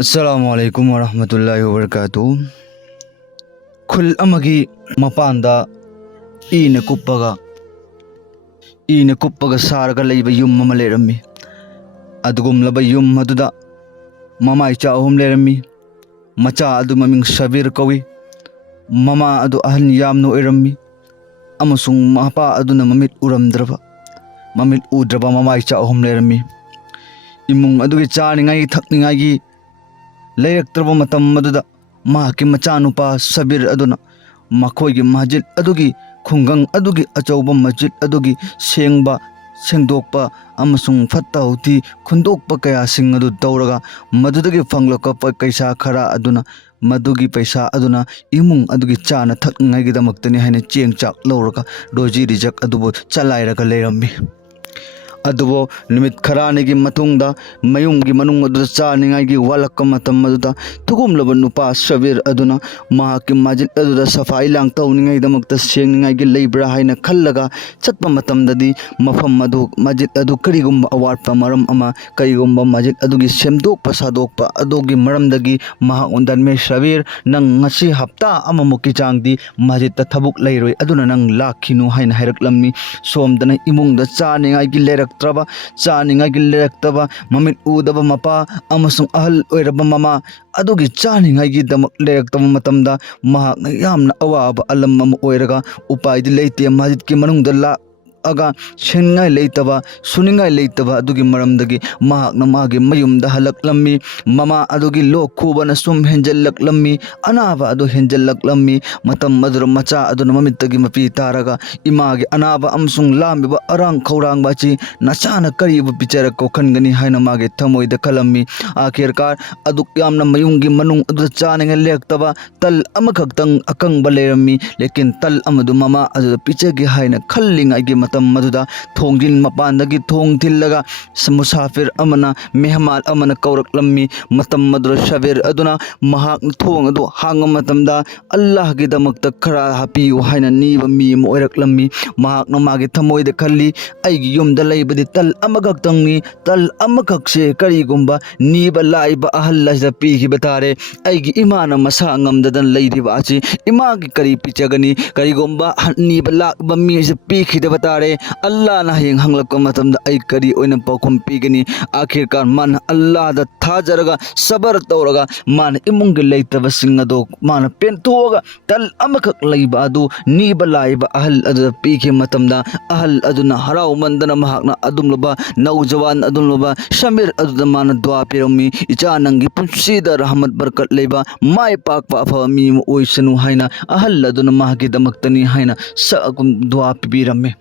Assalamualaikum warahmatullahi wabarakatuh. Khul amagi mapanda ina kuppaga sarga leiba yum mama lerami. Adugum laba yum maduda mama icha ahum lerami. Macha adu maming Shabir kawi. Mama adu ahal yamno irami. Amasung mapa adu na mamit uramdraba. Mamit udraba mama icha ahum lerami. Imung adu gi chani ngai thakni ngai ꯂꯩꯔꯛꯇ꯭ꯔꯕ ꯃꯇꯝ ꯃꯗꯨꯗ ꯃꯍꯥꯛꯀꯤ ꯃꯆꯥꯅꯨꯄꯥ ꯁꯕꯤꯔ ꯑꯗꯨꯅ ꯃꯈꯣꯏꯒꯤ ꯃꯁꯖꯤꯗ ꯑꯗꯨꯒꯤ ꯈꯨꯡꯒꯪ ꯑꯗꯨꯒꯤ ꯑꯆꯧꯕ ꯃꯁꯖꯤꯗ ꯑꯗꯨꯒꯤ ꯁꯦꯡꯕ ꯁꯦꯡꯗꯣꯛꯄ ꯑꯃꯁꯨꯡ ꯐꯠꯇ ꯍꯥꯎꯊꯤ ꯈꯨꯟꯗꯣꯛꯄ ꯀꯌꯥꯁꯤꯡ ꯑꯗꯨ ꯇꯧꯔꯒ ꯃꯗꯨꯗꯒꯤ ꯐꯪꯂꯛꯄ ꯄꯩꯁꯥ ꯈꯔ ꯑꯗꯨꯅ ꯃꯗꯨꯒꯤ ꯄꯩꯁꯥ ꯑꯗꯨꯅ ꯏꯃꯨꯡ ꯑꯗꯨꯒꯤ ꯆꯥꯅ ꯊꯛꯅꯤꯡꯉꯥꯏꯒꯤꯗꯃꯛꯇꯅꯤ ꯍꯥꯏꯅ ꯆꯦꯡ ꯆꯥꯛ ꯂꯧꯔꯒ ꯔꯣꯖꯤ ꯔꯤꯖꯛ ꯑꯗꯨꯕꯨ ꯆꯂꯥꯏꯔꯒ ꯂꯩꯔꯝꯃꯤ ꯑꯗꯨꯕꯨ ꯅꯨꯃꯤꯠ ꯈꯔꯅꯤꯒꯤ ꯃꯇꯨꯡꯗ ꯃꯌꯨꯝꯒꯤ ꯃꯅꯨꯡ ꯑꯗꯨꯗ ꯆꯥꯅꯤꯡꯉꯥꯏꯒꯤ ꯋꯥꯠꯂꯛꯄ ꯃꯇꯝ ꯑꯗꯨꯗ ꯊꯨꯒꯨꯝꯂꯕ ꯅꯨꯄꯥ ꯁꯕꯤꯔ ꯑꯗꯨꯅ ꯃꯍꯥꯛꯀꯤ ꯃꯁꯖꯤꯗ ꯑꯗꯨꯗ ꯁꯐꯥꯏ ꯂꯥꯡ ꯇꯧꯅꯤꯡꯉꯥꯏꯗꯃꯛꯇ ꯁꯦꯡꯅꯤꯡꯉꯥꯏꯒꯤ ꯂꯩꯕ꯭ꯔꯥ ꯍꯥꯏꯅ ꯈꯜꯂꯒ ꯆꯠꯄ ꯃꯇꯝꯗꯗꯤ ꯃꯐꯝ ꯑꯗꯨ ꯃꯁꯖꯤꯗ ꯑꯗꯨ ꯀꯔꯤꯒꯨꯝꯕ ꯑꯋꯥꯠꯄ ꯃꯔꯝ ꯑꯃ ꯀꯔꯤꯒꯨꯝꯕ ꯃꯁꯖꯤꯗ ꯑꯗꯨꯒꯤ ꯁꯦꯝꯗꯣꯛꯄ ꯁꯥꯗꯣꯛꯄ ꯑꯗꯨꯒꯤ ꯃꯔꯝꯗꯒꯤ ꯃꯍꯥꯛꯉꯣꯟꯗ ꯁꯕꯤꯔ ꯅꯪ ꯉꯁꯤ ꯍꯞꯇꯥ ꯑꯃꯃꯨꯛꯀꯤ ꯆꯥꯡꯗꯤ ꯃꯁꯖꯤꯗꯇ ꯊꯕꯛ ꯂꯩꯔꯣꯏ ꯑꯗꯨꯅ ꯅꯪ ꯂꯥꯛꯈꯤꯅꯨ ꯍꯥꯏꯅ ꯍꯥꯏꯔꯛꯂꯝꯃꯤ ꯁꯣꯝꯗꯅ ꯏꯃꯨꯡꯗ ꯆꯥꯅꯤꯡꯉꯥꯏꯒꯤ ꯂꯩꯔꯛꯇ꯭ꯔꯕ ꯆꯥꯅꯤꯡꯉꯥꯏꯒꯤ ꯂꯩꯔꯛꯇꯕ ꯃꯃꯤꯠ ꯎꯗꯕ ꯃꯄꯥ ꯑꯃꯁꯨꯡ ꯑꯍꯜ ꯑꯣꯏꯔꯕ ꯃꯃꯥ ꯑꯗꯨꯒꯤ ꯆꯥꯅꯤꯡꯉꯥꯏꯒꯤꯗꯃꯛ ꯂꯩꯔꯛꯇꯕ ꯃꯇꯝꯗ ꯃꯍꯥꯛꯅ ꯌꯥꯝꯅ ꯑꯋꯥꯕ ꯑꯂꯝ ꯑꯃ ꯑꯣꯏꯔꯒ ꯎꯄꯥꯏꯗꯤ ꯂꯩꯇꯦ ꯃꯁꯖꯤꯗꯀꯤ ꯃꯅꯨꯡꯗ ꯂꯥꯛꯑꯒ ꯁꯦꯡꯅꯤꯡꯉꯥꯏ ꯂꯩꯇꯕ ꯁꯨꯅꯤꯡꯉꯥꯏ ꯂꯩꯇꯕ ꯑꯗꯨꯒꯤ ꯃꯔꯝꯗꯒꯤ ꯃꯍꯥꯛꯅ ꯃꯥꯒꯤ ꯃꯌꯨꯝꯗ ꯍꯜꯂꯛꯂꯝꯃꯤ ꯃꯃꯥ ꯑꯗꯨꯒꯤ ꯂꯣꯛ ꯈꯨꯕꯅ ꯁꯨꯝ ꯍꯦꯟꯖꯜꯂꯛꯂꯝꯃꯤ ꯑꯅꯥꯕ ꯑꯗꯨ ꯍꯦꯟꯖꯜꯂꯛꯂꯝꯃꯤ ꯃꯇꯝ ꯑꯗꯨꯗ ꯃꯆꯥ ꯑꯗꯨꯅ ꯃꯃꯤꯠꯇꯒꯤ ꯃꯄꯤ ꯇꯥꯔꯒ ꯏꯃꯥꯒꯤ ꯑꯅꯥꯕ ꯑꯃꯁꯨꯡ ꯂꯥꯝꯃꯤꯕ ꯑꯔꯥꯡ ꯈꯧꯔꯥꯡꯕ ꯑꯁꯤ ꯅꯆꯥꯅ ꯀꯔꯤꯕꯨ ꯄꯤꯖꯔꯛ ꯀꯣꯛꯍꯟꯒꯅꯤ ꯍꯥꯏꯅ ꯃꯥꯒꯤ ꯊꯃꯣꯏꯗ ꯈꯜꯂꯝꯃꯤ आखिरकार अदुक यामना मयुंगी मनुंग अदु चानिंग लेक्तबा तल अमखक्तंग अकंग लेरमी लेकिन तल अमदु ममा अदु पिचगे हाइना खल्लिंग आइगे मतम मदुदा थोंगिन मपानदगी थोंग थिल्लगा मुसाफिर अमना मेहमान अमना कौरकलम्मी मतम मदुर शबीर अदुना महाक थोंग अदु हांग मतमदा अल्लाह गी दमकत खरा हापियु हाइना नीबा मी म ओइरकलम्मी महाक नमागे थमोइदे खल्ली आइगी युमदा लैबदि तल अमखक्तंगनी तल अमखक्से करिगुंबा नीबा लाइबा अहल लजदा पीखिबा तारे आइगी इमाना मसा ngamdadan leidiba achi imagi kari pichagani karigomba नीबा लाबा मीसे पीखिदबा तारे अल्लाह ना हयेंग हंगलक मतमदा आई करी ओइना पाखुम पीगनी आखिरकार मान अल्लाह दा थाजरगा सबर तौरगा मान इमुंगी लेतबा सिंगदो मान पेंतोगा तल अमखक leiba adu नीबा लाइबा अहल अदु पीखे मतमदा अहल अदुना हराव मंदना महाकना अदुमलबा नौजवान अदुमलबा शमीर अदुदा मान दुआ पिरमी इचा नंगी पुंसीदा रहमत बरकत लेबा माय पाकपा अफा मी ओइसनु हाइना अहल अदुना माहगी दमक्तनी हाइना सअकुम दुआ पिबिरमे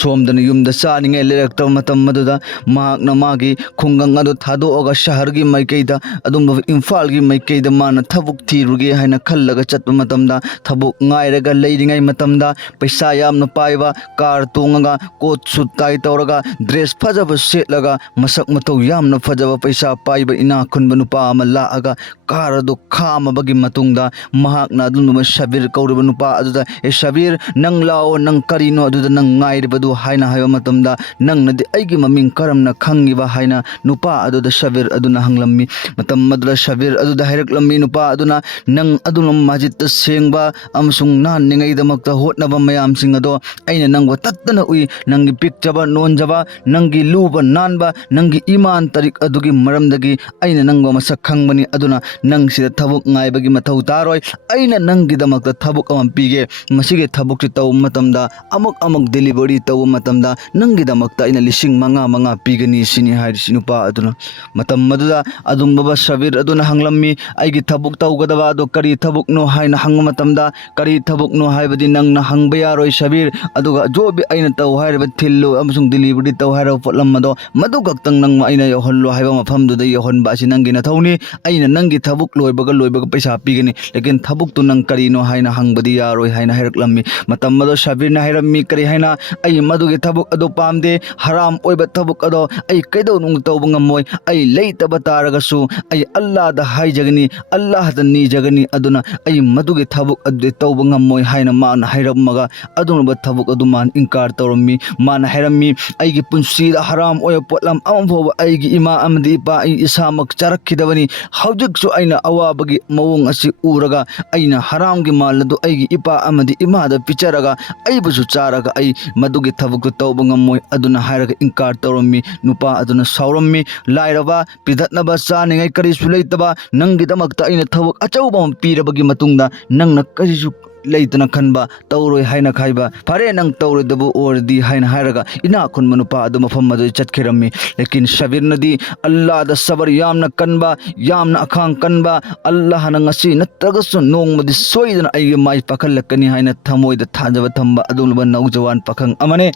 सोमदन युमदा चानिंगे लेरक्तब मतम मदुदा महाकना मागी खुंगंग अदु थादोअगा शहरगी माइकैदा अदुम इम्फाल गी माइकैदा माना थबुक थीरुगे हाइना खल्लगा चतप मतमदा थबुक ngairaga leiringai matamda paisa yamna paiba car तोंगा कोट सुट ताई तौरगा ड्रेस फजब सेटलगा मसक मतौ यामना फजब पैसा पाइबा इना खुनबा नुपा अमा लाअगा कार अदु खामबगी मतुंगदा महाकना अदुम शबीर कौरबा नुपा अदुदा ए शबीर नंग लाओ नंग करिनो अदुदा नंग ngairibadu haina hayo matamda nangnadi aigi maming karamna khangiba haina nupa aduda shebir aduna hanglammi matam madula shebir aduda hairaklammi nupa aduna nang aduna majidta sengba amasung nan ningai damakta hotnaba mayam singado aina nangwa tattana ui nangi pikchaba nonjaba nangi luba nanba nangi iman tarik adugi maramdagi aina nangwa masak khangbani aduna nang sida thabuk ngaibagi mathau taroi aina nangi damakta thabuk amam pige masige thabuk chi taw matamda amuk amuk delivery taw matamda nangi damakta aina lising manga manga pigani sini hairi sinupa aduna matam maduda adum baba shabir aduna hanglammi aigi thabuk tawgadaba ado kari thabuk no haina hang matamda kari thabuk no haibadi nangna hangba yaroi shabir aduga jobi aina taw hairba thillo amasung delivery taw hairo potlam mado madu gaktang nang aina yohollo haiba mafam du da yohon ba si nangi na thawni aina nangi thabuk loibaga paisa pigani lekin thabuk tu nang kari no haina hangbadi yaroi haina hairaklammi matam mado shabir na hairammi kari haina ai मदुगी थबुक अदो पामदे हराम ओइबा थबुक अदो अई कैदौनुंग तौबा ngam ai leitaba taragasu ai Allah da haijagani Allah da nijagani aduna ai madugi thabuk adu tauba ngammoi haina man hairamaga adunba thabuk aduman inkar tawrami man hairami aigi punsi da haram oya potlam amfoba aigi ima amdi pa ai isamak charakkidabani haujiksu aina awabagi mawung asi uraga aina haram gi maladu aigi ipa amdi ima da picharaga aibusu charaga ai madugi thabuk tauba ngammoi aduna hairaga inkar tawrami nupa aduna saurami lairaba pidatnaba chaningai karisu leitaba nanggidamakta aina thabuk achauba pirabagi matungda nangna karisu leitana khanba tauroi haina khaiba phare nang taurodabu ordi haina hairaga ina khun manupa adu mafam adu chatkhirammi lekin shabir nadi Allah da sabar yamna kanba yamna akhang kanba Allah na ngasi natragasu nongmadi soidana aigi mai pakhallakani haina thamoi da thajaba thamba adulba naujawan pakhang amane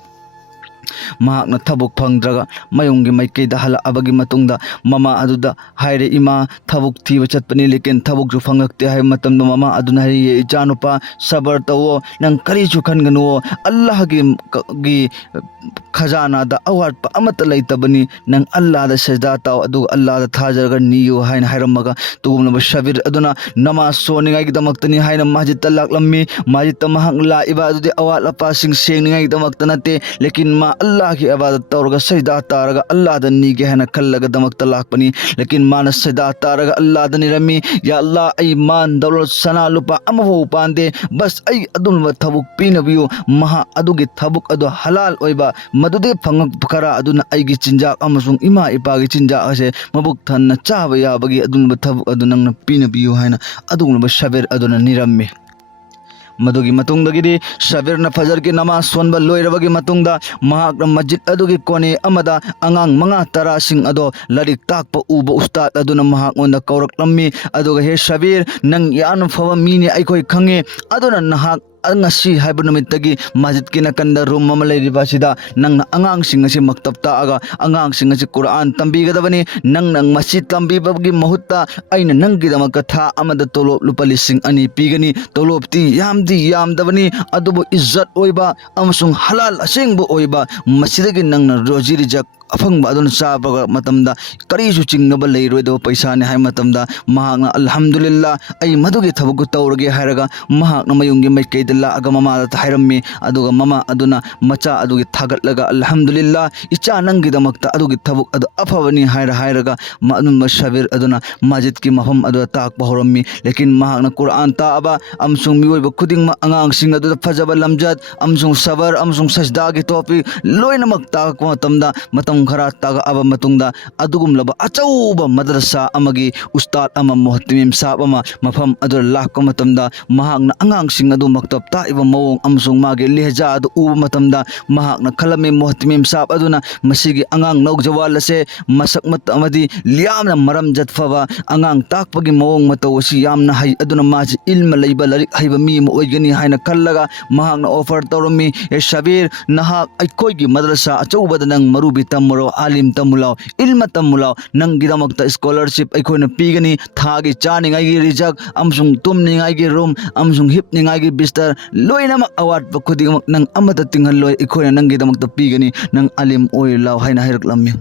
mahakna thabuk phangdraga mayunggi maikei da hala abagi matungda mama aduda haire ima thabuk thiba chatpani lekin thabuk ju phangakte hai matamda mama aduna hai ye ichanupa sabar tawo nang kari chu khanganu Allah gi khazana da award pa amata leitabani nang Allah da sajda taw adu Allah da thajarga niyo haina hairamaga tugumna shabir aduna namaz soningai gi damaktani haina masjid talak lammi masjid tamahang la iba adu awat la passing sengningai gi damaktana te lekin ma Allah की इबादत तौरगा सजदा तारगा अल्लाह the नीगे हना खल्लगा दमकता लाखपनी लेकिन मानस सजदा तारगा अल्लाह the निरमी या अल्लाह आई मान दौलत सना लुपा अमवो पांदे बस आई अदुल थबुक पीनबियो महा अदुगी थबुक अदु हलाल ओइबा मदुदे फंगक खरा अदुना आईगी चिंजाक अमसुंग इमा इपागी चिंजाक असे मबुक थन्ना चाबा याबगी अदुल थबुक अदु नंगना पीनबियो हायना अदुल शबीर अदुना निरम्मी मदुगी मतुंगदगिदी शबीरना फजर की नमाज सोनबा लोइरबगी मतुंगदा महाकना मस्जिद अदुगी कोने अमदा अंगांग मंगा तरा सिंग अदो लरिक ताकपा उबा उस्ताद अदुना महाकोंदा कौरकलम्मी अदुगा हे शबीर नंग यान fava मीने अइखोय खंगे अदुना नहाक angasi haiba numittagi masjid ki nakanda room ama leiriba sida nangna angang sing asi maktab taaga angang sing asi Quran tambigadabani nang masjid tambibagi mahutta aina nanggidamakka tha amada tolop lupa lising ani pigani tolop ti yamdabani adubu izzat oiba amasung halal asengbu oiba masjidagi nangna roji rijak afang ba adun sabaga matamda karisu chingnaba leiroido paisa ne hai matamda mahakna alhamdulillah ai madugi thabugu tawrage hairaga mahakna mayungi mai keidalla aga mama da hairammi aduga mama aduna macha adugi thagatlaga alhamdulillah icha nangi damakta adugi thabuk adu afawani hairaga manun mashabir aduna masjid ki maham adu tak bahorammi lekin mahakna Quran ta aba amsung miwoi ba khuding ma angang sing adu fajaba lamjat amsung sabar amsung sajda gi topi loina makta ko matamda matam khara taga aba matungda adugum laba achauba madrasa amagi ustad ama muhtimim sab ama mafam adu lakko matamda mahakna angang sing adu maktab ta iba mawong amsung magi lehja adu uba matamda mahakna khalame muhtimim sab aduna masigi angang naujawal ase masak mat amadi liamna maram jatfaba angang takpagi mawong matawasi yamna hai aduna maji ilma leiba larik haiba mi mo oigani haina kallaga mahakna offer tawrami e shabir nahak aikoigi madrasa achauba nang marubi tamuro alim tamulao ilma tamulao nang gidamakta scholarship aikhoina pigani thagi chaningai gi rijak amsung tumningai gi room amsung hipningai gi bistar loina mak award pa khudimak nang amata tinghalloi aikhoina nang gidamakta pigani nang alim oi law haina hairaklammi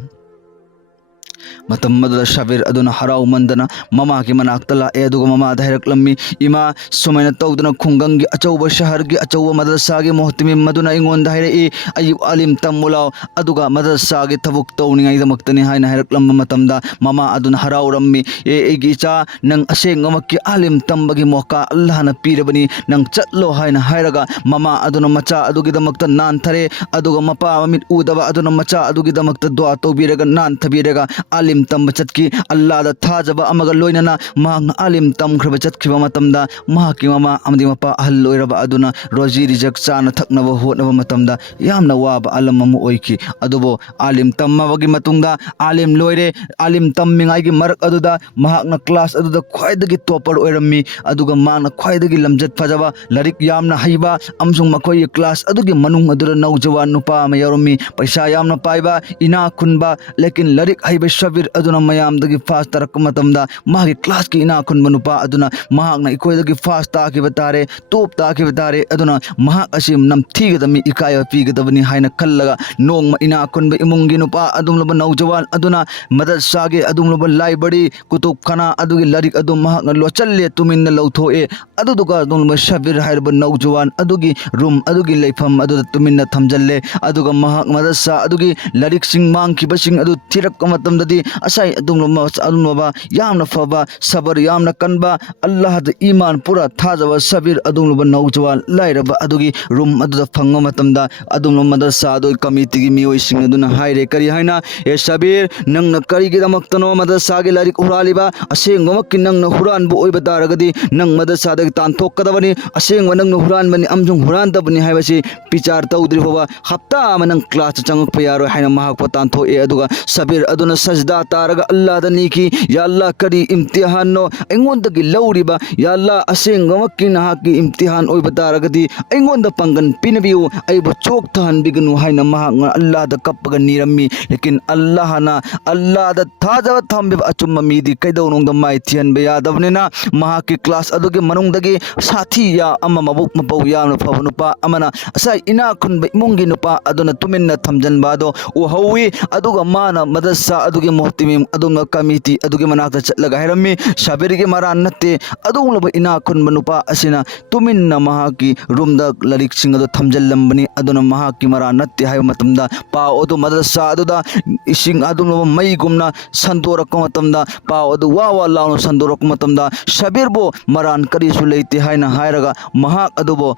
matam madula shabir aduna harau mandana mama ki manakta la e aduga mama dhairaklammi ima sumaina tawduna khungangi achauba shahar gi achauba madrasa gi muhtimi maduna ingon dhaire e ayu alim tamulao aduga madrasa gi thabuk tawningai damaktani haina hairaklamma matamda mama aduna harau rammi e gi cha nang asengamakki alim tambagi moka Allah na pirabani nang chatlo haina hairaga mama aduna macha adugi damakta nan thare aduga mapa mamit udaba aduna macha adugi damakta dua tawbiraga nan thabiraga alim tam bachatki Allah da thajaba amaga loinana mahakna alim tam khra bachatkiba matamda mahaki mama amdi mapa ahal loiraba aduna roji rijak chana thaknaba hotnaba matamda yamna waba alam amu oiki adubo alim tammabagi matungda alim loire alim tammingai gi marak aduda mahakna class aduda khwaidagi topper oirammi aduga mana khwaidagi lamjat phajaba larik yamna haiba amsung makoi class adugi manung adura naujawan nupa ma yarumi paisa yamna paiba ina khunba lekin larik haiba Sabir ꯑꯗꯨꯅ ꯃꯌꯥꯝꯗꯒꯤ ꯐꯥꯁ ꯇꯥꯔꯛꯄ ꯃꯇꯝꯗ ꯃꯥꯒꯤ ꯀ꯭ꯂꯥꯁꯀꯤ ꯏꯅꯥꯛ ꯈꯨꯟꯕ ꯅꯨꯄꯥ ꯑꯗꯨꯅ ꯃꯍꯥꯛꯅ ꯑꯩꯈꯣꯏꯗꯒꯤ ꯐꯥꯁ ꯇꯥꯈꯤꯕ ꯇꯥꯔꯦ, ꯇꯣꯞ ꯇꯥꯈꯤꯕ ꯇꯥꯔꯦ, ꯑꯗꯨꯅ ꯃꯍꯥꯛ ꯑꯁꯤ ꯅꯝꯊꯤꯒꯗꯕꯅꯤ, ꯏꯀꯥꯏꯕ ꯄꯤꯒꯗꯕꯅꯤ ꯍꯥꯏꯅ ꯈꯜꯂꯒ ꯅꯣꯡꯃ ꯏꯅꯥꯛ ꯈꯨꯟꯕ ꯏꯃꯨꯡꯒꯤ ꯅꯨꯄꯥ ꯑꯗꯨꯒꯨꯝꯂꯕ ꯅꯧꯖꯋꯥꯟ ꯑꯗꯨꯅ ꯃꯗꯔꯁꯥꯒꯤ ꯑꯗꯨꯒꯨꯝꯂꯕ ꯂꯥꯏꯕ꯭ꯔꯦꯔꯤ ꯀꯨꯇꯨꯕꯈꯥꯅꯥ ꯑꯗꯨꯒꯤ ꯂꯥꯏꯔꯤꯛ ꯑꯗꯨ ꯃꯍꯥꯛꯅ ꯂꯣꯠꯁꯤꯜꯂꯦ, ꯇꯨꯃꯤꯟꯅ ꯂꯧꯊꯣꯛꯑꯦ꯫ ꯑꯗꯨꯗꯨꯒ ꯑꯗꯨꯒꯨꯝꯂꯕ ꯁꯕꯤꯔ ꯍꯥꯏꯔꯤꯕ ꯅꯧꯖꯋꯥꯟ ꯑꯗꯨꯒꯤ ꯔꯨꯝ ꯑꯗꯨꯒꯤ ꯂꯩꯐꯝ ꯑꯗꯨꯗ ꯇꯨꯃꯤꯟꯅ ꯊꯝꯖꯤꯜꯂꯦ꯫ ꯑꯗꯨꯒ ꯃꯍꯥꯛ ꯃꯗꯔꯁꯥ ꯑꯗꯨꯒꯤ ꯂꯥꯏꯔꯤꯛꯁꯤꯡ ꯃꯥꯡꯈꯤꯕꯁꯤꯡ ꯑꯗꯨ ꯊꯤꯔꯛꯄ ꯃꯇꯝꯗꯗꯤ ꯉꯁꯥꯏ ꯑꯗꯨꯒꯨꯝꯂꯕ ꯌꯥꯝꯅ ꯐꯕ, ꯁꯕꯔ ꯌꯥꯝꯅ ꯀꯟꯕ, ꯑꯜꯂꯥꯍꯗ ꯏꯃꯥꯟ ꯄꯨꯔꯥ ꯊꯥꯖꯕ ꯁꯕꯤꯔ ꯑꯗꯨꯒꯨꯝꯂꯕ ꯅꯧꯖꯋꯥꯟ ꯂꯥꯏꯔꯕ ꯑꯗꯨꯒꯤ ꯔꯨꯝ ꯑꯗꯨꯗ ꯐꯪꯕ ꯃꯇꯝꯗ ꯑꯗꯨꯒꯨꯝꯂꯕ ꯃꯗꯔꯁꯥ ꯑꯗꯨꯒꯤ ꯀꯃꯤꯇꯤꯒꯤ ꯃꯤꯑꯣꯏꯁꯤꯡ ꯑꯗꯨꯅ ꯍꯥꯏꯔꯦ, ꯀꯔꯤ ꯍꯥꯏꯅ? ꯑꯦ ꯁꯕꯤꯔ, ꯅꯪꯅ ꯀꯔꯤꯒꯤꯗꯃꯛꯇꯅꯣ ꯃꯗꯔꯁꯥꯒꯤ ꯂꯥꯏꯔꯤꯛ ꯍꯨꯔꯥꯜꯂꯤꯕ? ꯑꯁꯦꯡꯕꯃꯛꯀꯤ ꯅꯪꯅ ꯍꯨꯔꯥꯟꯕ ꯑꯣꯏꯕ ꯇꯥꯔꯒꯗꯤ ꯅꯪ ꯃꯗꯔꯁꯥꯗꯒꯤ ꯇꯥꯟꯊꯣꯛꯀꯗꯕꯅꯤ꯫ ꯑꯁꯦꯡꯕ ꯅꯪꯅ ꯍꯨꯔꯥꯟꯕꯅꯤ ꯑꯃꯁꯨꯡ ꯍꯨꯔꯥꯟꯗꯕꯅꯤ ꯍꯥꯏꯕꯁꯤ ꯄꯤꯆꯥꯔ ꯇꯧꯗ꯭ꯔꯤ ꯐꯥꯎꯕ ꯍꯞꯇꯥ ꯑꯃ ꯅꯪ ꯀ꯭ꯂꯥꯁꯇ ꯆꯪꯉꯛꯄ ꯌꯥꯔꯣꯏ ꯍꯥꯏꯅ ꯃꯍꯥꯛꯄꯨ ꯇꯥꯟꯊꯣꯛꯑꯦ꯫ ꯑꯗꯨꯒ ꯁꯕꯤꯔ ꯑꯗꯨꯅ ꯁꯖꯗꯥ ꯇꯥꯔꯒ ꯑꯜꯂꯥꯍꯗ ꯅꯤꯈꯤ, ꯌꯥ ꯑꯜꯂꯥꯍ, ꯀꯔꯤ ꯏꯝꯇꯤꯍꯥꯟꯅꯣ ꯑꯩꯉꯣꯟꯗꯒꯤ ꯂꯧꯔꯤꯕ? ꯌꯥ ꯑꯜꯂꯥꯍ, ꯑꯁꯦꯡꯕꯃꯛꯀꯤ ꯅꯍꯥꯛꯀꯤ ꯏꯝꯇꯤꯍꯥꯟ ꯑꯣꯏꯕ ꯇꯥꯔꯒꯗꯤ ꯑꯩꯉꯣꯟꯗ ꯄꯥꯡꯒꯟ ꯄꯤꯅꯕꯤꯌꯨ, ꯑꯩꯕꯨ ꯆꯣꯛꯊꯍꯟꯕꯤꯒꯅꯨ ꯍꯥꯏꯅ ꯃꯍꯥꯛꯅ ꯑꯜꯂꯥꯍꯗ ꯀꯞꯄꯒ ꯅꯤꯔꯝꯃꯤ꯫ ꯂꯦꯀꯤꯟ ꯑꯜꯂꯥꯍꯗ ꯊꯥꯖꯕ ꯊꯝꯕꯤꯕ ꯑꯆꯨꯝꯕ ꯃꯤꯗꯤ ꯀꯩꯗꯧꯅꯨꯡꯗ ꯃꯥꯏꯊꯤꯍꯟꯕ ꯌꯥꯗꯕꯅꯤꯅ ꯃꯍꯥꯛꯀꯤ ꯀ꯭ꯂꯥꯁ ꯑꯗꯨꯒꯤ ꯃꯅꯨꯡꯗꯒꯤ ꯁꯥꯊꯤ ꯑꯃ, ꯃꯕꯨꯛ ꯃꯄꯧ ꯌꯥꯝꯅ ꯐꯕ ꯅꯨꯄꯥ ꯑꯃꯅ ꯉꯁꯥꯏ ꯏꯅꯥꯛ ꯈꯨꯟꯕ ꯏꯃꯨꯡꯒꯤ ꯅꯨꯄꯥ ꯑꯗꯨꯅ ꯇꯨꯃꯤꯟꯅ ꯊꯝꯖꯤꯟꯕ ꯑꯗꯣ ꯎꯍꯧꯋꯤ꯫ ꯑꯗꯨꯒ ꯃꯥꯅ ꯃꯗꯔꯁꯥ ꯑꯗꯨꯒꯤ ꯃꯣꯍꯇꯤꯃꯤꯝ ꯑꯗꯨꯒ ꯀꯃꯤꯇꯤ ꯑꯗꯨꯒꯤ ꯃꯅꯥꯛꯇ ꯆꯠꯂꯒ ꯍꯥꯏꯔꯝꯃꯤ, ꯁꯕꯤꯔꯒꯤ ꯃꯔꯥꯟ ꯅꯠꯇꯦ, ꯑꯗꯨꯒꯨꯝꯂꯕ ꯏꯅꯥꯛ ꯈꯨꯟꯕ ꯅꯨꯄꯥ ꯑꯁꯤꯅ ꯇꯨꯃꯤꯟꯅ ꯃꯍꯥꯛꯀꯤ ꯔꯨꯝꯗ ꯂꯥꯏꯔꯤꯛꯁꯤꯡ ꯑꯗꯨ ꯊꯝꯖꯤꯜꯂꯝꯕꯅꯤ, ꯑꯗꯨꯅ ꯃꯍꯥꯛꯀꯤ ꯃꯔꯥꯟ ꯅꯠꯇꯦ ꯍꯥꯏꯕ ꯃꯇꯝꯗ ꯄꯥꯎ ꯑꯗꯨ ꯃꯗꯔꯁꯥ ꯑꯗꯨꯗ ꯏꯁꯤꯡ ꯑꯗꯨꯒꯨꯝꯂꯕ ꯃꯩꯒꯨꯝꯅ ꯁꯟꯗꯣꯔꯛꯄ ꯃꯇꯝꯗ, ꯄꯥꯎ ꯑꯗꯨ ꯋꯥ ꯋꯥ ꯂꯥꯎꯅ ꯁꯟꯗꯣꯔꯛꯄ ꯃꯇꯝꯗ ꯁꯕꯤꯔꯕꯨ ꯃꯔꯥꯟ ꯀꯔꯤꯁꯨ ꯂꯩꯇꯦ ꯍꯥꯏꯅ ꯍꯥꯏꯔꯒ ꯃꯍꯥꯛ ꯑꯗꯨꯕꯨ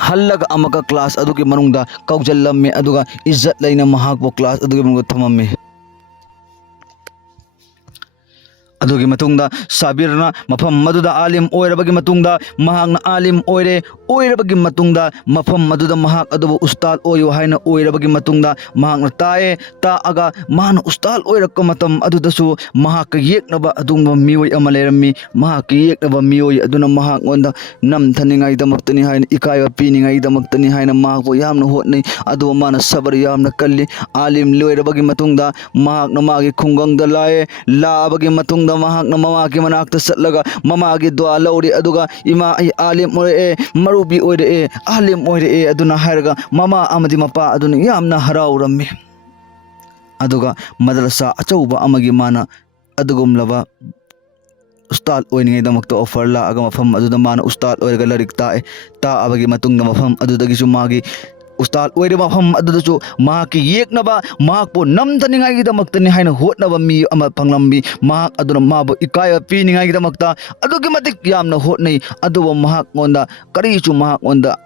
ꯍꯜꯂꯒ ꯑꯃꯨꯛꯀ ꯀ꯭ꯂꯥꯁ ꯑꯗꯨꯒꯤ ꯃꯅꯨꯡꯗ ꯀꯧꯖꯜꯂꯝꯃꯤ, ꯑꯗꯨꯒ ꯏज्ꯖꯠ ꯂꯩꯅ ꯃꯍꯥꯛꯄꯨ ꯀ꯭ꯂꯥꯁ ꯑꯗꯨꯒꯤ ꯃꯅꯨꯡꯗ ꯊꯝꯃꯝꯃꯤ꯫ ꯑꯗꯨꯒꯤ ꯃꯇꯨꯡꯗ ꯁꯕꯤꯔꯅ ꯃꯐꯝ ꯑꯗꯨꯗ ꯑꯥꯂꯤꯝ ꯑꯣꯏꯔꯕꯒꯤ ꯃꯇꯨꯡꯗ ꯃꯍꯥꯛꯅ ꯑꯥꯂꯤꯝ ꯑꯣꯏꯔꯕꯒꯤ ꯃꯇꯨꯡꯗ ꯃꯐꯝ ꯑꯗꯨꯗ ꯃꯍꯥꯛ ꯑꯗꯨꯕꯨ ꯎꯁꯇꯥꯗ ꯑꯣꯏꯌꯨ ꯍꯥꯏꯅ ꯑꯣꯏꯔꯕꯒꯤ ꯃꯇꯨꯡꯗ ꯃꯍꯥꯛꯅ ꯇꯥꯛꯑꯒ ꯃꯥꯅ ꯎꯁꯇꯥꯗ ꯑꯣꯏꯔꯛꯄ ꯃꯇꯝ ꯑꯗꯨꯗꯁꯨ ꯃꯍꯥꯛꯀ ꯌꯦꯛꯅꯕ ꯑꯗꯨꯒꯨꯝꯕ ꯃꯤꯑꯣꯏ ꯑꯃ ꯂꯩꯔꯝꯃꯤ꯫ ꯃꯍꯥꯛꯀ ꯌꯦꯛꯅꯕ ꯃꯤꯑꯣꯏ ꯑꯗꯨꯅ ꯃꯍꯥꯛꯉꯣꯟꯗ ꯅꯝꯊꯅꯤꯡꯉꯥꯏꯗꯃꯛꯇꯅꯤ ꯍꯥꯏꯅ, ꯏꯀꯥꯏꯕ ꯄꯤꯅꯤꯡꯉꯥꯏꯗꯃꯛꯇꯅꯤ ꯍꯥꯏꯅ ꯃꯍꯥꯛꯄꯨ ꯌꯥꯝꯅ ꯍꯣꯠꯅꯩ, ꯑꯗꯨꯕꯨ ꯃꯥꯅ ꯁꯕꯔ ꯌꯥꯝꯅ ꯀꯜꯂꯤ꯫ ꯑꯥꯂꯤꯝ ꯂꯣꯏꯔꯕꯒꯤ ꯃꯇꯨꯡꯗ ꯃꯍꯥꯛꯅ ꯃꯥꯒꯤ ꯈꯨꯡꯒꯪꯗ ꯂꯥꯛꯑꯕꯒꯤ ꯃꯇꯨꯡꯗ ꯃꯍꯥꯛꯅ ꯃꯃꯥꯒꯤ ꯃꯅꯥꯛꯇ ꯆꯠꯂꯒ ꯃꯃꯥꯒꯤ ꯗꯨआ ꯂꯧꯔꯤ꯫ ꯑꯗꯨꯒ ꯏꯃꯥ, ꯑꯩ ꯑꯥꯂꯤꯝ ꯑꯣꯏꯔꯛꯑꯦ, ꯃꯧꯔꯨꯕꯤ ꯑꯣꯏꯔꯛꯑꯦ, ꯑꯥꯂꯤꯝ ꯑꯣꯏꯔꯛꯑꯦ ꯑꯗꯨꯅ ꯍꯥꯏꯔꯒ ꯃꯃꯥ ꯑꯃꯗꯤ ꯃꯄꯥ ꯑꯗꯨꯅ ꯌꯥꯝꯅ ꯍꯔꯥꯎꯔꯝꯃꯤ꯫ ꯑꯗꯨꯒ ꯃꯗꯔꯁꯥ ꯑꯆꯧꯕ ꯑꯃꯒꯤ ꯃꯥꯅ ꯑꯗꯨꯒꯨꯝꯂꯕ ꯎꯁꯇꯥꯗ ꯑꯣꯏꯅꯤꯡꯉꯥꯏꯗꯃꯛꯇ ꯑꯣꯐꯔ ꯂꯥꯛꯑꯒ ꯃꯐꯝ ꯑꯗꯨꯗ ꯃꯥꯅ ꯎꯁꯇꯥꯗ ꯑꯣꯏꯔꯒ ꯂꯥꯏꯔꯤꯛ ꯇꯥꯛꯑꯕꯒꯤ ꯃꯇꯨꯡꯗ ꯃꯐꯝ ꯑꯗꯨꯗꯒꯤꯁꯨ ꯃꯥꯒꯤ ꯎꯁꯇꯥꯗ ꯑꯣꯏꯔꯤꯕ ꯃꯐꯝ ꯑꯗꯨꯗꯁꯨ ꯃꯍꯥꯛꯀꯤ ꯌꯦꯛꯅꯕ, ꯃꯍꯥꯛꯄꯨ ꯅꯝꯊꯅꯤꯡꯉꯥꯏꯒꯤꯗꯃꯛꯇꯅꯤ ꯍꯥꯏꯅ ꯍꯣꯠꯅꯕ ꯃꯤ ꯑꯃ ꯐꯪꯂꯝꯃꯤ꯫ ꯃꯍꯥꯛ ꯑꯗꯨꯅ ꯃꯥꯕꯨ ꯏꯀꯥꯏꯕ ꯄꯤꯅꯤꯡꯉꯥꯏꯒꯤꯗꯃꯛꯇ ꯑꯗꯨꯛꯀꯤ ꯃꯇꯤꯛ ꯌꯥꯝꯅ ꯍꯣꯠꯅꯩ, ꯑꯗꯨꯕꯨ ꯃꯍꯥꯛꯉꯣꯟꯗ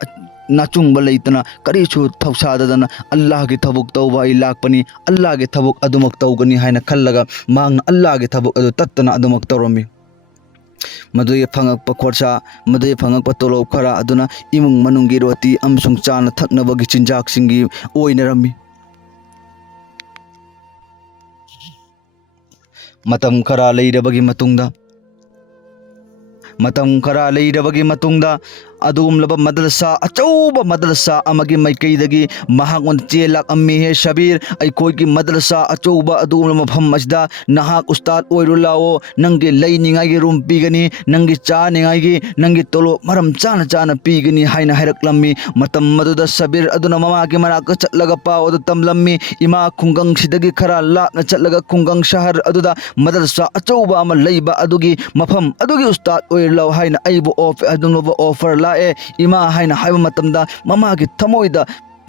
ꯅꯥꯆꯨꯡꯕ ꯂꯩꯇꯅ, ꯀꯔꯤꯁꯨ ꯊꯧꯁꯥꯗꯗꯅ ꯑꯜꯂꯥꯍꯒꯤ ꯊꯕꯛ ꯇꯧꯕ ꯑꯩ ꯂꯥꯛꯄꯅꯤ, ꯑꯜꯂꯥꯍꯒꯤ ꯊꯕꯛ ꯑꯗꯨꯃꯛ ꯇꯧꯒꯅꯤ ꯍꯥꯏꯅ ꯈꯜꯂꯒ ꯃꯍꯥꯛꯅ ꯑꯜꯂꯥꯍꯒꯤ ꯊꯕꯛ ꯑꯗꯨ ꯇꯠꯇꯅ ꯑꯗꯨꯃꯛ ꯇꯧꯔꯝꯃꯤ꯫ ꯃꯗꯨꯒꯤ ꯐꯪꯉꯛꯄ ꯈꯣꯔꯁꯥ, ꯃꯗꯨꯒꯤ ꯐꯪꯉꯛꯄ ꯇꯣꯂꯣꯞ ꯈꯔ ꯑꯗꯨꯅ ꯏꯃꯨꯡ ꯃꯅꯨꯡꯒꯤ ꯔꯣꯇꯤ ꯑꯃꯁꯨꯡ ꯆꯥꯅ ꯊꯛꯅꯕꯒꯤ ꯆꯤꯟꯖꯥꯛꯁꯤꯡꯒꯤ ꯑꯣꯏꯅꯔꯝꯃꯤ꯫ ꯃꯇꯝ ꯈꯔ ꯂꯩꯔꯕꯒꯤ ꯃꯇꯨꯡꯗ ꯑꯗꯨꯒꯨꯝꯂꯕ ꯑꯆꯧꯕ ꯃꯗꯔꯁꯥ ꯑꯃꯒꯤ ꯃꯥꯏꯀꯩꯗꯒꯤ ꯃꯍꯥꯛꯉꯣꯟꯗ ꯆꯦ ꯂꯥꯛꯑꯝꯃꯤ, ꯍꯦ ꯁꯕꯤꯔ, ꯑꯩꯈꯣꯏꯒꯤ ꯃꯗꯔꯁꯥ ꯑꯆꯧꯕ ꯑꯗꯨꯒꯨꯝꯂꯕ ꯃꯐꯝ ꯑꯁꯤꯗ ꯅꯍꯥꯛ ꯎꯁꯇꯥꯗ ꯑꯣꯏꯔꯨ ꯂꯥꯛꯑꯣ, ꯅꯪꯒꯤ ꯂꯩꯅꯤꯡꯉꯥꯏꯒꯤ ꯔꯨꯝ ꯄꯤꯒꯅꯤ, ꯅꯪꯒꯤ ꯆꯥꯅꯤꯡꯉꯥꯏꯒꯤ, ꯅꯪꯒꯤ ꯇꯣꯂꯣꯞ ꯃꯔꯝ ꯆꯥꯅ ꯄꯤꯒꯅꯤ ꯍꯥꯏꯅ ꯍꯥꯏꯔꯛꯂꯝꯃꯤ꯫ ꯃꯇꯝ ꯑꯗꯨꯗ ꯁꯕꯤꯔ ꯑꯗꯨꯅ ꯃꯃꯥꯒꯤ ꯃꯅꯥꯛꯇ ꯆꯠꯂꯒ ꯄꯥꯎ ꯑꯗꯨ ꯇꯝꯂꯝꯃꯤ꯫ ꯏꯃꯥ, ꯈꯨꯡꯒꯪꯁꯤꯗꯒꯤ ꯈꯔ ꯂꯥꯞꯅ ꯆꯠꯂꯒ ꯈꯨꯡꯒꯪ ꯁꯍꯔ ꯑꯗꯨꯗ ꯃꯗꯔꯁꯥ ꯑꯆꯧꯕ ꯑꯃ ꯂꯩꯕ ꯑꯗꯨꯒꯤ ꯃꯐꯝ ꯑꯗꯨꯒꯤ ꯎꯁꯇꯥꯗ ꯑꯣꯏꯔꯨ ꯂꯥꯛꯑꯣ ꯍꯥꯏꯅ ꯑꯩꯕꯨ ꯑꯗꯨꯒꯨꯝꯂꯕ ꯑꯣꯐꯔ ꯂꯥꯛꯑꯦ ꯏꯃꯥ ꯍꯥꯏꯅ ꯍꯥꯏꯕ ꯃꯇꯝꯗ ꯃꯃꯥꯒꯤ ꯊꯃꯣꯏꯗ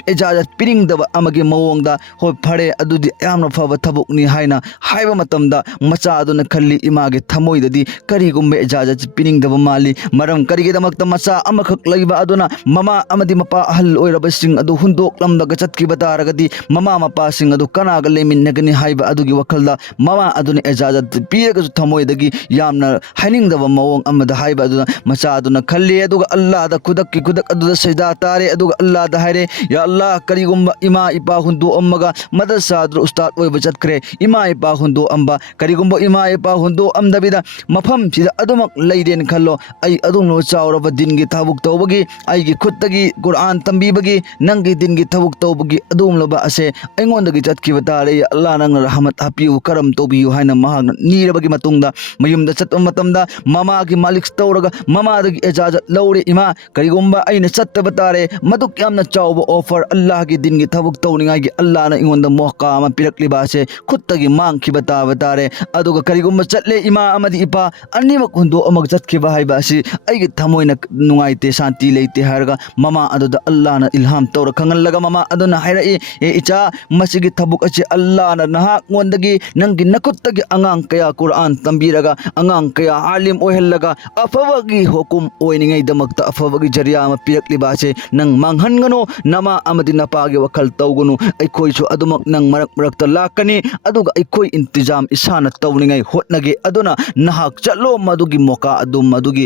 ꯏꯖꯥꯖꯠ ꯄꯤꯅꯤꯡꯗꯕ ꯑꯃꯒꯤ ꯃꯑꯣꯡꯗ, ꯍꯣꯏ ꯐꯔꯦ, ꯑꯗꯨꯗꯤ ꯌꯥꯝꯅ ꯐꯕ ꯊꯕꯛꯅꯤ ꯍꯥꯏꯅ ꯍꯥꯏꯕ ꯃꯇꯝꯗ ꯃꯆꯥ ꯑꯗꯨꯅ ꯈꯜꯂꯤ, ꯏꯃꯥꯒꯤ ꯊꯃꯣꯏꯗꯗꯤ ꯀꯔꯤꯒꯨꯝꯕ ꯏꯖꯥꯖꯠ ꯄꯤꯅꯤꯡꯗꯕ ꯃꯥꯜꯂꯤ꯫ ꯃꯔꯝ ꯀꯔꯤꯒꯤꯗꯃꯛꯇ ꯃꯆꯥ ꯑꯃꯈꯛ ꯂꯩꯕ ꯑꯗꯨꯅ ꯃꯃꯥ ꯑꯃꯗꯤ ꯃꯄꯥ ꯑꯍꯜ ꯑꯣꯏꯔꯕꯁꯤꯡ ꯑꯗꯨ ꯍꯨꯟꯗꯣꯛꯂꯝꯂꯒ ꯆꯠꯈꯤꯕ ꯇꯥꯔꯒꯗꯤ ꯃꯃꯥ ꯃꯄꯥꯁꯤꯡ ꯑꯗꯨ ꯀꯅꯥꯒ ꯂꯩꯃꯤꯟꯅꯒꯅꯤ ꯍꯥꯏꯕ ꯑꯗꯨꯒꯤ ꯋꯥꯈꯜꯗ ꯃꯃꯥ ꯑꯗꯨꯅ ꯏꯖꯥꯖꯠ ꯄꯤꯔꯒꯁꯨ ꯊꯃꯣꯏꯗꯒꯤ ꯌꯥꯝꯅ ꯍꯥꯏꯅꯤꯡꯗꯕ ꯃꯑꯣꯡ ꯑꯃꯗ ꯍꯥꯏꯕ ꯑꯗꯨꯅ ꯃꯆꯥ ꯑꯗꯨꯅ ꯈꯜꯂꯤ꯫ ꯑꯗꯨꯒ ꯑꯜꯂꯥꯍꯗ ꯈꯨꯗꯛ ꯑꯗꯨꯗ ꯁꯖꯗꯥ ꯇꯥꯔꯦ, ꯑꯗꯨꯒ ꯑꯜꯂꯥꯍꯗ ꯍꯥꯏꯔꯦ, ꯌꯥ अल्लाह करिगुम्बा इमा इपा हुंदो अम्मगा मदरसा दु उस्ताद ओइबा चतखरे इमा इपा हुंदो अम्बा करिगुम्बा इमा इपा हुंदो अमदबिदा मफम सिदा अदुमक लैदेन खल्लो आई अदुमनो चावरबा दिनगी थाबुक तौबगी आईगी खुत्तगी कुरान तंबीबगी नंगी दिनगी थाबुक तौबगी अदुमलबा असे अइंगोंदगी चतखिबा तारे अल्लाह नंग रहमत हापियु करम तौबियु हाइना महागना नीरबगी मतुंगदा मयुमदा चतम मतमदा ममागी मालिक तौरगा ममादगी इजाजत लौरे इमा करिगुम्बा अइना चत्तबा तारे मदुक यामना चावबा ऑफर अल्लाह की दिनगी थाबुक तौनिंगागी अल्लाह ना इंगोंदा मौका अमा पिरक्लिबा असे खुत्तगी मांगखिबा ताबा तारे अदुगा करिगुम्बा चतले इमा अमदी इपा अनिमक हुंदो अमग चतखिबा हाइबा असि अइगी थमोइना नुंगाइते शांति लेते हारगा ममा अदुदा अल्लाह ना इल्हाम तौर खंगलगा ममा अदुना हाइराई ए इचा मसिगी थबुक अचे अल्लाह ना नहा ngondagi nangi nakuttagi angang kaya Quran tambiraga angang kaya alim ohellaga afawagi hukum oiningai damakta afawagi jariya ama pirakliba ase nang manghangano nama amadi napagi wakal tawgunu aikoi chu adumak nang marak marakta lakani aduga aikoi intijam isana tawningai hotnage aduna nahak chatlo madugi moka adum madugi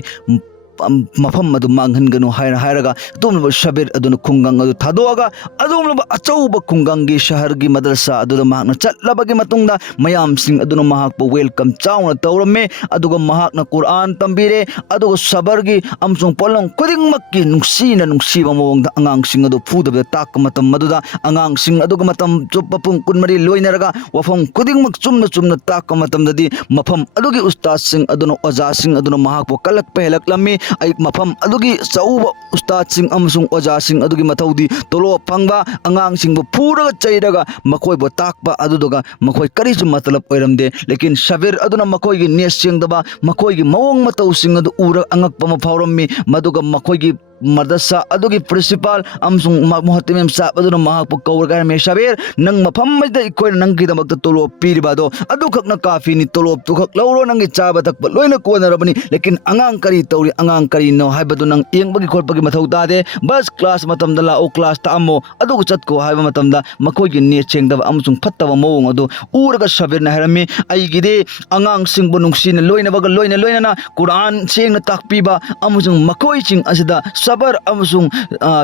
मफम अदु मांगहनगनु हायरगा तुमलब शबीर अदुन खुंगंग अदु थादोगा अदुमलब अचौब खुंगंगी शहर की मदरसा अदुद महाकना चटलबगी मतुंगदा मयाम Singh अदुन महाकपो welcome Chowna तौरमे अदुगा महाकना Quran तंबीरे अदुगा सबर की अमसुंग पोलोंग खुदिंगमक्की नुंसीना नुंसीबा मवंगदा अंगांग सिंह अदु फुदबदा ताक मतम मदुदा अंगांग सिंह अदुगा मतम चुप्पा पुंग कुनमरी लोइनरगा वफम खुदिंगमक चुमना चुमना ताक मतमददी मफम अदुगी उस्ताद सिंह अदुन ओजा सिंह अदुन महाकपो कलक पहलकलमी आई मफम अदुगी चौब उस्ताद सिंह अमसुंग ओजा सिंह अदुगी मथौदी तोलो फंगबा अंगांग सिंह फूरगा चैरगा मखोइबो ताकबा अदुदुगा मखोइ करिसु मतलब ओइरमदे लेकिन शबीर अदुना मखोइगी नेस सिंगदबा मखोइगी मवंग मतौ सिंह अदु उरा अंगकपा मफावरम्मी मदुगा मखोइगी मदरसा अदुगी प्रिंसिपल अमसुंग मोहतमिम साहब अदुना महाकपो कौरगा मे शबीर नंग मफम मजदा इकोइ नंगी दमकता तोलो पीरिबादो अदुखकना काफीनी तोलो तुखक लौरो नंगी चाबा थकपा लोइना कोनरबनी लेकिन अंगांग करी तौरी अंगांग करी नो हाइबदु नंग येंगबगी खोटपगी मथौ तादे बस क्लास मतमदा लाओ क्लास तामो अदुगु चतको हाइबा मतमदा मखोइगी ने चेंगदबा अमसुंग फत्तबा मवंग अदु उरगा शबीर ना हरमी आइगिदे अंगांग सिंगबु नुंगसिना लोइनाबगा लोइना कुरान सेंगना ताकपीबा अमसुंग मखोइ चिंग असिदा सबर अमसुंग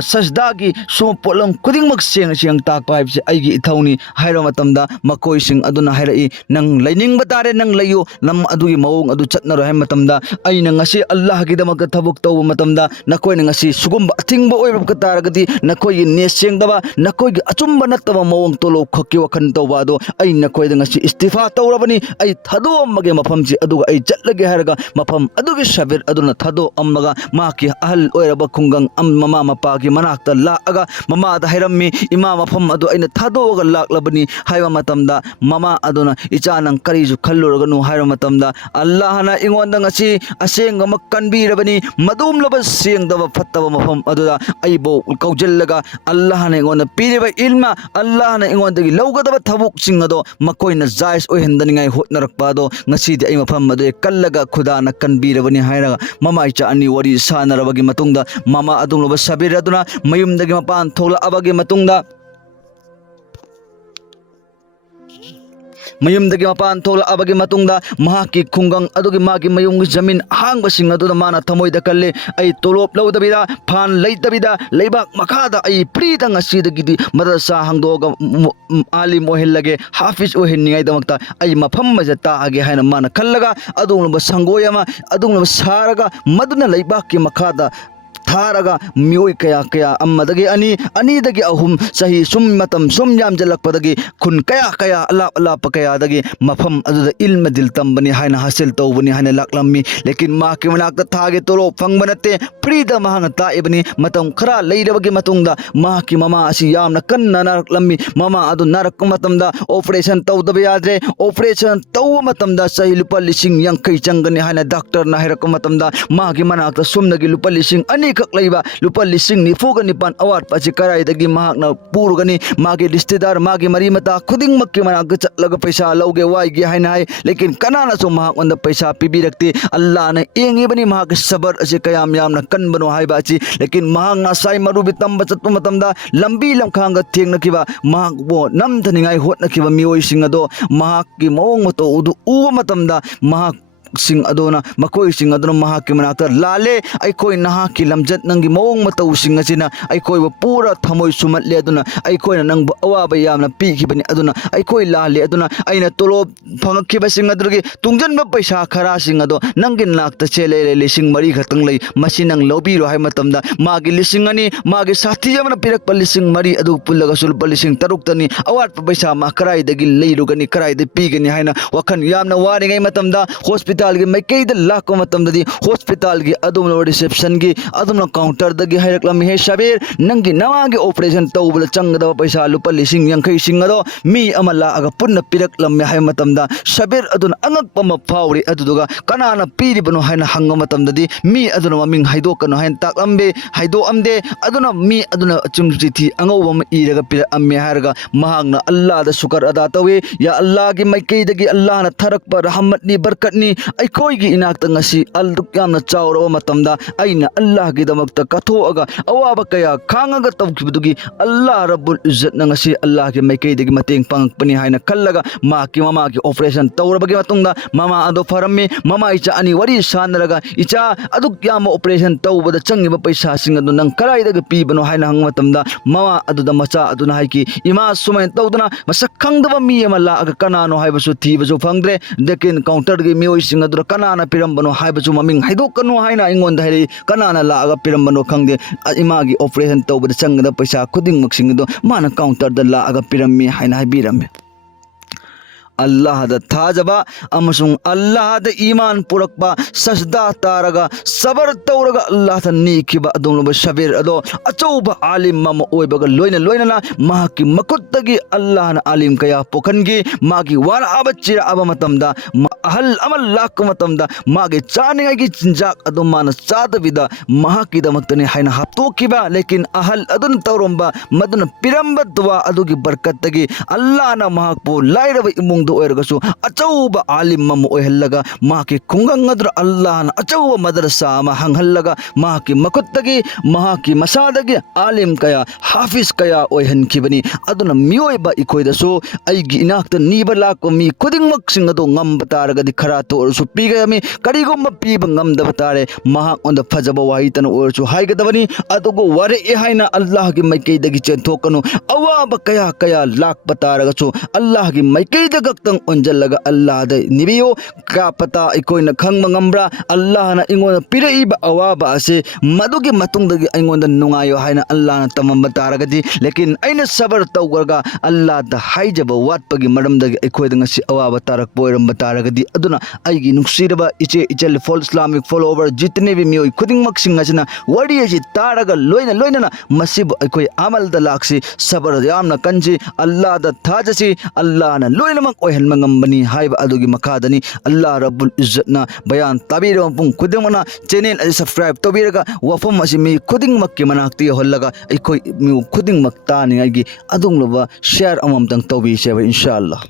सजदा की सो पोलम खुदिंगमक सेंग सेंग ताकपा हाइबसे आइगी इथौनी हाइरो मतमदा मखोइ सिंग अदुना हाइरई नंग लैनिंग बतारे नंग लैयो लम अदुगी मवंग अदु चतनरो हाइ मतमदा अइना ngasi अल्लाह की दमक थबुक तौ मतमदा नकोइ ngasi सुगुम अथिंगबा ओइबक तारगदी नकोइ ने सेंगदबा नकोइ अचुंबा नतबा मवंग तोलो खक्की वखन तौबादो अइ नकोइ ngasi इस्तीफा तौरबनी अइ थदो अम्मगे मफमजी अदुगा अइ चटलगे हारगा मफम अदुगी शबीर अदुना थदो अम्मगा माकी अहल ओइरबा खुंगंग ममा मपा की मनाक्ता लागा ममा दा हैरम्मी इमा मफम अदु अइना थदोगा लाक्लबनी हाइबा मतमदा ममा अदुना इचा नंग करिजु खल्लुरगनु हाइबा मतमदा अल्लाह ना इंगोंदा ngasi असेंग मक कनबीरबनी मदुमलब सेंगदबा फत्तबा मफम अदुदा अइबो कौजल्लगा अल्लाह ना इंगोंदा पीरिबा इल्मा अल्लाह ना इंगोंदगी लौगदबा थबुक सिंगदो मकोइना Jais ओइहंदनिंगाइ होटनरकपादो ngasi di ai mafam adu kallaga khuda na kanbirabani hairaga mama icha ani wari sanarabagi matungda mama adungloba sabir aduna mayumdagi mapan thola abagi matungda mayumdagi mapan thola abagi matungda mahaki khungang adugi magi mayumgi jamin hangba sing aduda mana thamoida kalle ai tolop laudabida phan leitabida leibak makada ai prida ngasidagi madrasa hangdoga alim ohellage hafiz ohenningai damakta ai mafam majata age haina mana kallaga adungloba sangoyama adungloba saraga maduna leibak ki makada थारगा मियोई कया कया अम्मदगे अनि अनीदगे अहुम सही सुम मतम सुम याम जलकपदगे खुन कया कया अलाप अलाप कयादगे मफम अदुदा इल्म दिल तंबनी हाइना हासिल तौबनी हाइना लाकलम्मी लेकिन मा के मनाक थागे तोलो फंगबनते फ्रीदा महांग ताइबनी मतम खरा लेइरबगे मतुंगदा मा की ममा असि यामना कन्ना नारकलम्मी ममा अदु नारक मतमदा ऑपरेशन तौदबे याद्रे ऑपरेशन तौ मतमदा सही लुपा लिसिंग यंखै चंगनी हाइना डॉक्टर ना हेरक मतमदा मा की मनाक सुमनगी लुपा लिसिंग अनि लैबा लुपा लिसिंग निफुगा निपान अवाट पाची कराइदगी महाकना पुरगनी मागे रिश्तेदार मागे मरी मता खुदिंग मक्के मनाक चटलगा पैसा लौगे वाइगे हाइना हाइ लेकिन कनाना सो महाकंद पैसा पिबिरक्ति अल्लाह ने एंगिबनी महाक सबर असे कयाम यामना कनबनो हाइबा ची लेकिन महाकना साइ मरुबि तंब चतु मतमदा लंबी लमखांग थेंगनकिबा महाक बो नमथनिंगाइ होटनकिबा मियोइ सिंग अदो महाक की मवंग मतो उदु उब मतमदा महाक सिंग अदोना मकोई सिंग अदोना महाके मनाक्ता लाले अइखोई नहाकी लमजत नंगी मवोंग मतौ सिंग असिना अइखोई पूरा थमोई सुमतले अदुना अइखोई नंग अवाबा यामना पीखिबनी अदुना अइखोई लाले अदुना अइना तोलो फंगखिबा सिंग अदुगी तुंजनबा पैसा खरा सिंग अदो नंगी नाक्ता चेले लिसिंग मरी खतंग लई मसि नंग लौबीरो हाय मतमदा मागी लिसिंग अनि मागी साथी अमना पिरकपा लिसिंग मरी अदु पुल्लगा सुलपा लिसिंग तरुक्तनी अवाटपा पैसा मा कराइदगी लैरुगनी कराइदे पीगनी हायना वखन यामना वारिङै मतमदा हॉस्पिटल गी मैकैदा लाको मतमददी हॉस्पिटल गी अदुमना रिसेप्शन गी अदुमना काउंटर दगी हायरक्लमी हे शबीर नंगी नवागी ऑपरेशन तौबला चंगदबा पैसा लुपा लिसिंग यांखै सिंग अदो मी अमा लागा पुन्ना पिरकलमी हाय मतमदा शबीर अदुना अंगकपा मा फावरी अदुदुगा कनाना पीरिबनो हायना हंग मतमददी मी अदुना ममिंग हाइदोकनो हायन ताकलम्बे हाइदो अमदे अदुना मी अदुना चिथि अंगौबा मा इरगा पिरअम्मे हारगा महांगना अल्लाह दा शुक्र अदा तवे या अल्लाह गी मैकैदगी अल्लाह ना थरकपा रहमतनी बरकतनी अइखोइगी इनाक्ता ngasi अल्दुक यामना चावरबा मतमदा अइना अल्लाह गी दमक्ता कथोअगा अवाबा कया खांगागा तौखिबदुगी अल्लाह रब्बुल इज्जत ना ngasi अल्लाह गी मैकैदगी मतेंग पांगपनी हायना खल्लगा माकी ममा की ऑपरेशन तौरबगी मतुंगदा ममा अदो फरम्मे ममा इचा अनि वरी सानरगा इचा अदुक याम ऑपरेशन तौबदा चंगिबा पैसा सिंग अदु नंग कराइदगा पीबनो हायना हंग मतमदा ममा अदुदा मचा अदुना हाइकी इमा सुमै तौदना मसक खंगदबा मी अमा लागा कनानो हाइबसु थीबसु फंगद्रे लेकिन काउंटर गी मियोइ सिंग अदुरा कनाना पिरंबनो हाइबसु ममिंग हाइदोकनो हाइना इंगोंदा हाइरि कनाना लागा पिरंबनो खंगदे इमागी ऑपरेशन तौबदा चंगदा पैसा खुदिंग मक्सिंग दो माना काउंटर दा लागा पिरम्मी हाइना हाइबिरम्मे अल्लाह दा थाजबा अमसुंग अल्लाह दा ईमान पुरकबा सजदा तारगा सबर तौरगा अल्लाह ता नीखिबा अदुमब शबीर अदो अचौबा आलिम मम ओइबगा लोइना लोइना माकी मकुत्तगी अल्लाह ना आलिम कया पोखनगी मागी वारा अबचिरा अबा मतमदा अहल अमल लाक मतमदा मागे चानिगी चिंजाक अदो माना चादबिदा माकी दमक्तने हाइना हप्तोकिबा लेकिन अहल अदुन तौरंबा मदन पिरंबा दुआ अदुगी बरकतगी अल्लाह ना महाकपो लाइरबा इमुंग ओरगसु अचौबा आलिम मम ओहल्लगा माके खुंगंगद्र अल्लाह ना अचौबा मदरसा मा हंगहल्लगा माके मकुत्तगी माके मसादगी आलिम कया हाफिज कया ओहनखिबनी अदुना मियोइबा इखोइदसु अइगी इनाक्ता नीबा लाको मी खुदिंगमक सिंगदो ngamba taragadi khara to orsu pigami karigumba piba ngamdaba tare mahak on the fajaba wahitan orsu haigadabani adugo ware e haina Allah gi maikaidagi chentokanu awaba kaya kaya lak pataragachu Allah gi maikaidaga tang onjallaga Allah da nibiyo ka pata ikoina khangma ngambra Allah na ingona piraiba awaba ase madugi matungdagi aingonda nungayo haina Allah na tamamba taragadi lekin aina sabar tawgarga Allah da haijaba watpagi maramdagi ikoida ngasi awaba tarak boiram bataragadi aduna aigi nuksiraba iche ichel full Islamic follower jitne bi mioi khudingmak singasina wadi ji taraga loina na masib ikoi amal da laksi sabar yamna kanji Allah da thajasi Allah na loinamak oihal mangambani haiba adugi makadani Allah rabbul izzat na bayan tabiro pung khudimana channel ai subscribe tobiraga wafam asimi khudingmak ki manakti hollaga ikoi mi khudingmak tani agi adungloba share amam tang tobi seba inshallah.